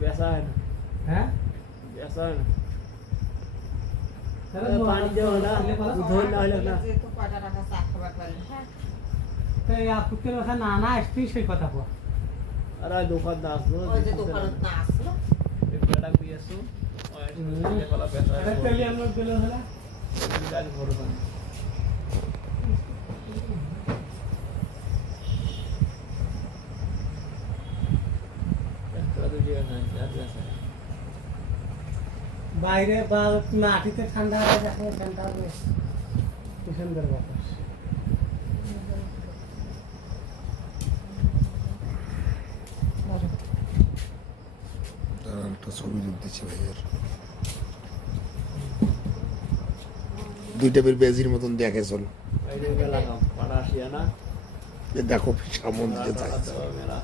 বেচা হয় না হ্যাঁ বেচা হয় না তাহলে পানি দেওয়া না ধর না হলে না যে তো কয়টা টাকা চা খাবার পারলে হ্যাঁ তাই আপুকের ওখানে না না আসতেই সেই কথা কো আর দোকান না আসলো ওই যে দোকানে না আসলো এই প্রোডাক্ট দিয়েছো ওই ফলা বেচা এটা তেলি আমরা দিল হলা গাছ বড় পানি একটা দুই জায়গা নাই চার জায়গা বাইরে বা মাটিতে ঠান্ডা হয়ে যাচ্ছে ঠান্ডা হবে কি সুন্দর বাতাস একটা ছবি দিচ্ছি ভাইয়ের দুইটা বের বেজির মতন দেখে চল বাইরে গেলাম পাড়া আসিয়া না দেখো সামন দিকে যায় মেলা